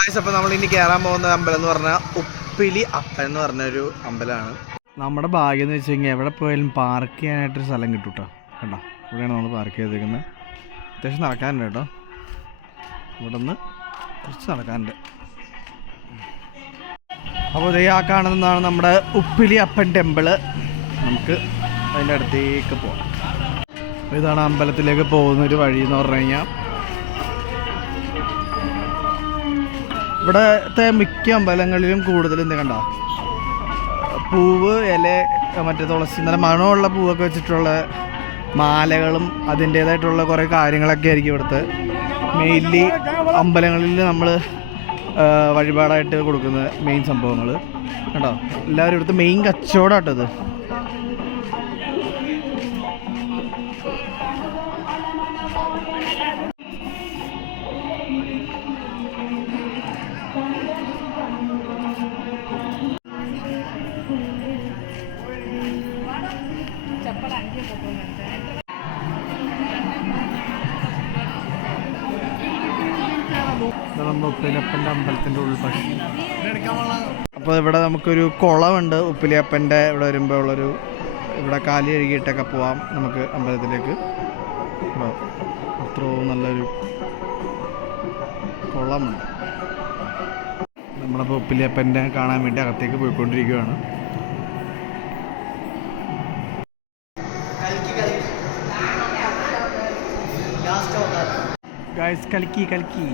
അപ്പോൾ നമ്മൾ ഇനി കയറാൻ പോകുന്ന അമ്പലം എന്ന് പറഞ്ഞാൽ ഉപ്പിലി അപ്പൻ എന്ന് പറഞ്ഞൊരു അമ്പലമാണ്. നമ്മുടെ ഭാഗ്യം എന്ന് വെച്ച് കഴിഞ്ഞാൽ എവിടെ പോയാലും പാർക്ക് ചെയ്യാനായിട്ടൊരു സ്ഥലം കിട്ടും കേട്ടോ. കണ്ടോ, ഇവിടെയാണ് നമ്മൾ പാർക്ക് ചെയ്തേക്കുന്നത്. അത്യാവശ്യം നടക്കാനുണ്ട് കേട്ടോ, ഇവിടെ നിന്ന് കുറച്ച് നടക്കാനുണ്ട്. അപ്പോൾ ഇതേ ആ കാണുന്നതാണ് നമ്മുടെ ഉപ്പിലി അപ്പൻ ടെമ്പിള്. നമുക്ക് അതിൻ്റെ അടുത്തേക്ക് പോകാം. ഇതാണ് അമ്പലത്തിലേക്ക് പോകുന്നൊരു വഴി എന്ന് പറഞ്ഞു കഴിഞ്ഞാൽ. ഇവിടത്തെ മിക്ക അമ്പലങ്ങളിലും കൂടുതൽ എന്താ കണ്ട പൂവ്, ഇല, മറ്റേ തുളസി, നല്ല മണമുള്ള പൂവൊക്കെ വെച്ചിട്ടുള്ള മാലകളും അതിൻ്റേതായിട്ടുള്ള കുറേ കാര്യങ്ങളൊക്കെ ആയിരിക്കും ഇവിടുത്തെ മെയിൻലി അമ്പലങ്ങളിൽ നമ്മൾ വഴിപാടായിട്ട് കൊടുക്കുന്ന മെയിൻ സംഭവങ്ങൾ കേട്ടോ. എല്ലാവരും ഇവിടുത്തെ മെയിൻ കച്ചവടമായിട്ടത്. ഉപ്പിലിയപ്പൻ്റെ അമ്പലത്തിൻ്റെ ഉൾവശം. അപ്പോൾ ഇവിടെ നമുക്കൊരു കുളമുണ്ട് ഉപ്പിലിയപ്പൻ്റെ. ഇവിടെ വരുമ്പോൾ ഉള്ളൊരു, ഇവിടെ കാലി കഴുകിയിട്ടൊക്കെ പോവാം നമുക്ക് അമ്പലത്തിലേക്ക്. അത്രയും നല്ലൊരു കുളമുണ്ട്. നമ്മളിപ്പോൾ ഉപ്പിലിയപ്പൻ്റെ കാണാൻ വേണ്ടി അകത്തേക്ക് പോയിക്കൊണ്ടിരിക്കുകയാണ്. ഗായ്സ്, കലക്കി കലക്കി.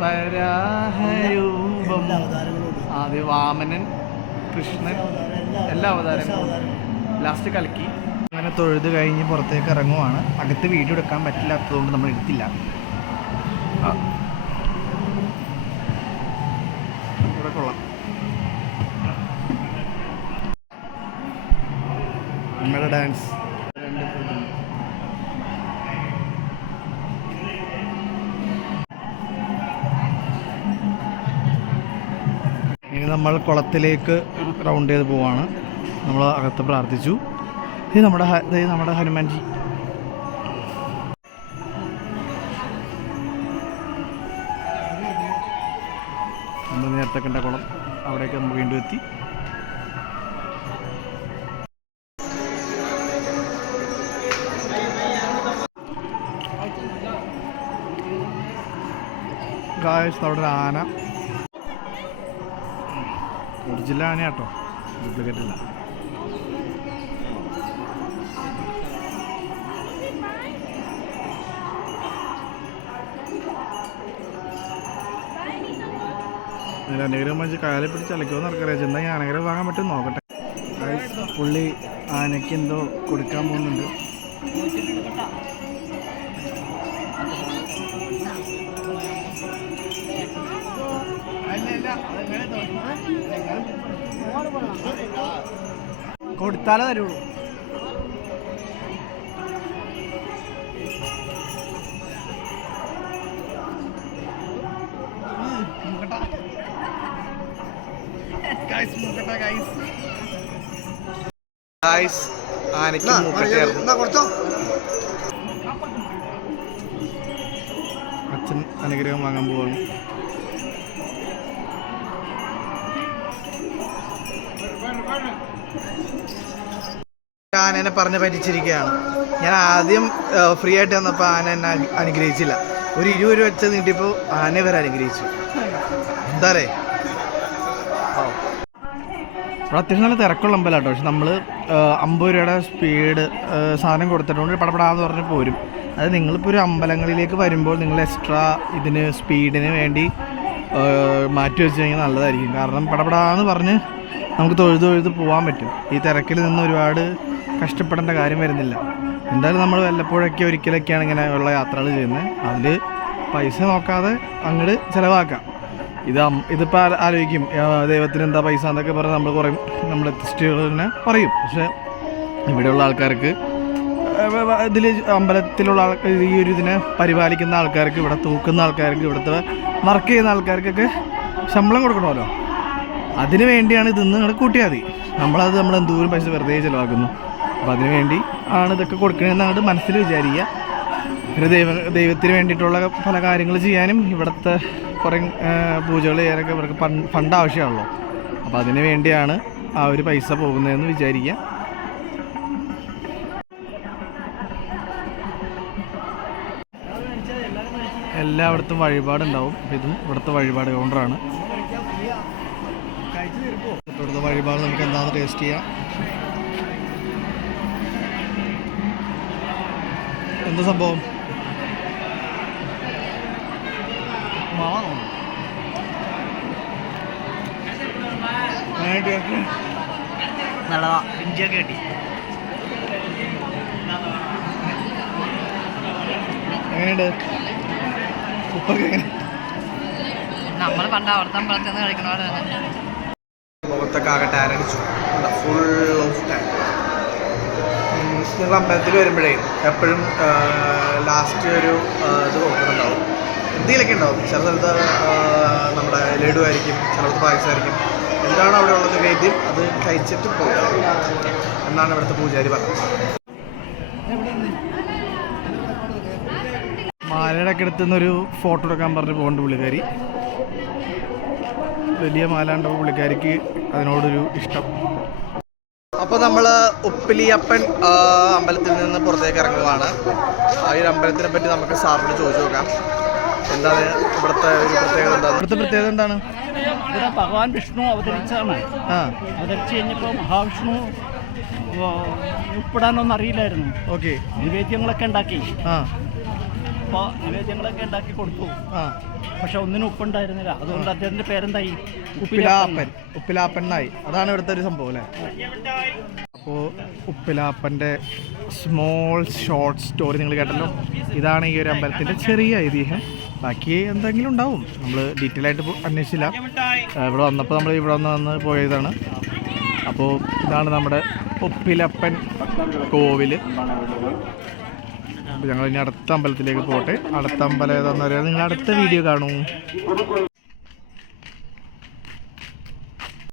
വരാഹരൂപം, ആദ്യ വാമനൻ, കൃഷ്ണൻ, എല്ലാ അവതാരങ്ങളും ലാസ്റ്റ് കലക്കി. അങ്ങനെ തൊഴുത് കഴിഞ്ഞ് പുറത്തേക്ക് ഇറങ്ങുവാണ്. അകത്ത് വീഡിയോ എടുക്കാൻ പറ്റില്ലാത്തതുകൊണ്ട് നമ്മൾ എടുത്തില്ല. ഇവിടെ കൊള്ളാം. നമ്മുടെ ഡാൻസ് ഇനി നമ്മൾ കുളത്തിലേക്ക് റൗണ്ട് ചെയ്ത് പോവാണ്. നമ്മൾ അകത്ത് പ്രാർത്ഥിച്ചു. ഇത് നമ്മുടെ ഹനുമാൻജി. നമ്മൾ നേരത്തെ കണ്ട കുളം, അവിടേക്ക് നമ്മൾ വീണ്ടും എത്തി. ഗായ്സ്, അവിടെ ഒരു ആന, ഒറിജിനൽ ആന കേട്ടോ, ഡ്യൂപ്ലിക്കേറ്റ് അല്ല. അനുഗ്രഹം വെച്ച് കാലെ പിടിച്ച് അലക്കുമെന്ന് നടക്കറിയാം. ചെന്നാൽ ഞാൻ അനുഗ്രഹം വാങ്ങാൻ പറ്റും നോക്കട്ടെ. പുള്ളി ആനയ്ക്ക് എന്തോ കൊടുക്കാൻ പോകുന്നുണ്ട്. കൊടുത്താലേ തരുള്ളൂ. ആനയ്ക്ക് അച്ഛൻ അനുഗ്രഹം വാങ്ങാൻ പോവാണ്. ആനേനെ പറഞ്ഞ് പറ്റിച്ചിരിക്കുകയാണ്. ഞാൻ ആദ്യം ഫ്രീ ആയിട്ട് വന്നപ്പോൾ ആന എന്നെ അനുഗ്രഹിച്ചില്ല. ഒരു 20 രൂപ വെച്ച് നീട്ടിയപ്പോൾ ആന വരെ അനുഗ്രഹിച്ചു. എന്താ പറയേ, ഇവിടെ അത്യാവശ്യം നല്ല തിരക്കുള്ള അമ്പലം കേട്ടോ. പക്ഷെ നമ്മൾ 50 രൂപയുടെ സ്പീഡ് സാധനം കൊടുത്തിട്ടുണ്ട്. പടപടാന്ന് പറഞ്ഞ് പോരും. അത് നിങ്ങളിപ്പോൾ ഒരു അമ്പലങ്ങളിലേക്ക് വരുമ്പോൾ നിങ്ങൾ എക്സ്ട്രാ ഇതിന് സ്പീഡിന് വേണ്ടി മാറ്റി വെച്ച് കഴിഞ്ഞാൽ നല്ലതായിരിക്കും. കാരണം പടപടാന്ന് പറഞ്ഞ് നമുക്ക് തൊഴുത് പോകാൻ പറ്റും. ഈ തിരക്കിൽ നിന്ന് ഒരുപാട് കഷ്ടപ്പെടേണ്ട കാര്യം വരുന്നില്ല. എന്തായാലും നമ്മൾ വല്ലപ്പോഴൊക്കെ ഒരിക്കലൊക്കെയാണ് ഇങ്ങനെ ഉള്ള യാത്രകൾ ചെയ്യുന്നത്. അതിൽ പൈസ നോക്കാതെ അങ്ങോട്ട് ചിലവാക്കാം. ഇതിപ്പോൾ ആലോചിക്കും ദൈവത്തിന് എന്താ പൈസ എന്നൊക്കെ പറഞ്ഞ് നമ്മൾ കുറേ നമ്മൾ എത്തിസ്റ്റുകൾ തന്നെ പറയും. പക്ഷേ ഇവിടെയുള്ള ആൾക്കാർക്ക് ഇതിൽ അമ്പലത്തിലുള്ള ആൾക്കാർ ഈ ഒരു ഇതിനെ പരിപാലിക്കുന്ന ആൾക്കാർക്ക്, ഇവിടെ തൂക്കുന്ന ആൾക്കാർക്ക്, ഇവിടുത്തെ വർക്ക് ചെയ്യുന്ന ആൾക്കാർക്കൊക്കെ ശമ്പളം കൊടുക്കണമല്ലോ. അതിന് വേണ്ടിയാണ് ഇതൊന്ന് നിങ്ങൾ കൂട്ടിയാൽ മതി. നമ്മൾ എന്തോരം പൈസ വെറുതെ ചിലവാക്കുന്നു. അപ്പോൾ അതിന് വേണ്ടി ആണ് ഇതൊക്കെ കൊടുക്കണമെന്ന് അങ്ങോട്ട് മനസ്സിൽ വിചാരിക്കുക. പിന്നെ ദൈവത്തിന് വേണ്ടിയിട്ടുള്ള പല കാര്യങ്ങൾ ചെയ്യാനും ഇവിടുത്തെ കുറേ പൂജകൾ ചെയ്യാനൊക്കെ ഇവർക്ക് ഫണ്ട് ആവശ്യമാണല്ലോ. അപ്പോൾ അതിന് വേണ്ടിയാണ് ആ ഒരു പൈസ പോകുന്നതെന്ന് വിചാരിക്കുക. എല്ലായിടത്തും വഴിപാടുണ്ടാവും. ഇതും ഇവിടുത്തെ വഴിപാട് കൗണ്ടറാണ്. ഇവിടുത്തെ വഴിപാട് നമുക്ക് എന്താണെന്ന് ടേസ്റ്റ് ചെയ്യാം. എന്താ സംഭവം? നല്ലതാ, ഇഞ്ചിയൊക്കെ കിട്ടി. എങ്ങനെയുണ്ട്? ഉപ്പൊക്കെ എങ്ങനെ? നമ്മൾ പണ്ട് അവിടുത്തെ അമ്പലത്തിൽ നിന്ന് കഴിക്കണ പോലെ തന്നെ. മുഖത്തൊക്കെ ആകെ ടാൻ അടിച്ചു. Full of tan. നിങ്ങൾ അമ്പലത്തിൽ വരുമ്പോഴേ എപ്പോഴും ലാസ്റ്റ് ഒരു ഇത് നോക്കുന്നുണ്ടാവും. എന്തെങ്കിലുമൊക്കെ ഉണ്ടാവും. ചില സ്ഥലത്ത് നമ്മുടെ ലഡു ആയിരിക്കും, ചിലടത്ത് പായസമായിരിക്കും. എന്താണ് അവിടെ ഉള്ളത് വേദ്യം അത് കഴിച്ചിട്ട് പോകാം എന്നാണ് ഇവിടുത്തെ പൂജാരി പറഞ്ഞത്. മാലയുടെ ഒക്കെ അടുത്തുനിന്നൊരു ഫോട്ടോ എടുക്കാൻ പറഞ്ഞ് പോകുന്നുണ്ട് പുള്ളിക്കാരി. വലിയ മാല ഉണ്ടാവും പുള്ളിക്കാരിക്ക്, അതിനോടൊരു ഇഷ്ടം. അപ്പോൾ നമ്മൾ ഉപ്പിലിയപ്പൻ അമ്പലത്തിൽ നിന്ന് പുറത്തേക്ക് ഇറങ്ങുകയാണ്. ആ ഒരു അമ്പലത്തിനെ പറ്റി നമുക്ക് സാറിന് ചോദിച്ചു നോക്കാം. എന്താണ് ഇവിടുത്തെ ഒരു പ്രത്യേകത? എന്താണ് ഇവിടുത്തെ പ്രത്യേകത? എന്താണ്? ഇവിടെ ഭഗവാൻ വിഷ്ണു അവതരിച്ചാണ്. അവതരിച്ച് കഴിഞ്ഞപ്പോൾ മഹാവിഷ്ണു ഉപ്പിടാനൊന്നും അറിയില്ലായിരുന്നു. ഓക്കെ. നിവേദ്യങ്ങളൊക്കെ ഉണ്ടാക്കി. അപ്പോൾ നിവേദ്യങ്ങളൊക്കെ ഉണ്ടാക്കി കൊടുത്തു. പക്ഷെ ഒന്നിനും ഉപ്പുണ്ടായിരുന്നില്ല. അതുകൊണ്ട് അദ്ദേഹത്തിന്റെ പേരെന്തായി? ഉപ്പിലാപ്പൻ. ഉപ്പിലാപ്പനായി. അതാണ് ഇവിടുത്തെ ഒരു സംഭവം അല്ലേ? അപ്പോൾ ഉപ്പിലാപ്പൻ്റെ സ്മോൾ ഷോർട്ട് സ്റ്റോറി നിങ്ങൾ കേട്ടല്ലോ. ഇതാണ് ഈ ഒരു അമ്പലത്തിൻ്റെ ചെറിയ ഐതിഹ്യം. ബാക്കി എന്തെങ്കിലും ഉണ്ടാവും, നമ്മൾ ഡീറ്റെയിൽ ആയിട്ട് അന്വേഷിച്ചില്ല. ഇവിടെ വന്നപ്പോൾ നമ്മൾ ഇവിടെ വന്ന് പോയതാണ്. അപ്പോൾ ഇതാണ് നമ്മുടെ ഉപ്പിലപ്പൻ കോവിൽ. അപ്പോൾ ഞങ്ങൾ ഇനി അടുത്ത അമ്പലത്തിലേക്ക് പോട്ടെ. അടുത്ത അമ്പലം ഏതാണെന്ന് അറിയാം. നിങ്ങൾ അടുത്ത വീഡിയോ കാണൂ.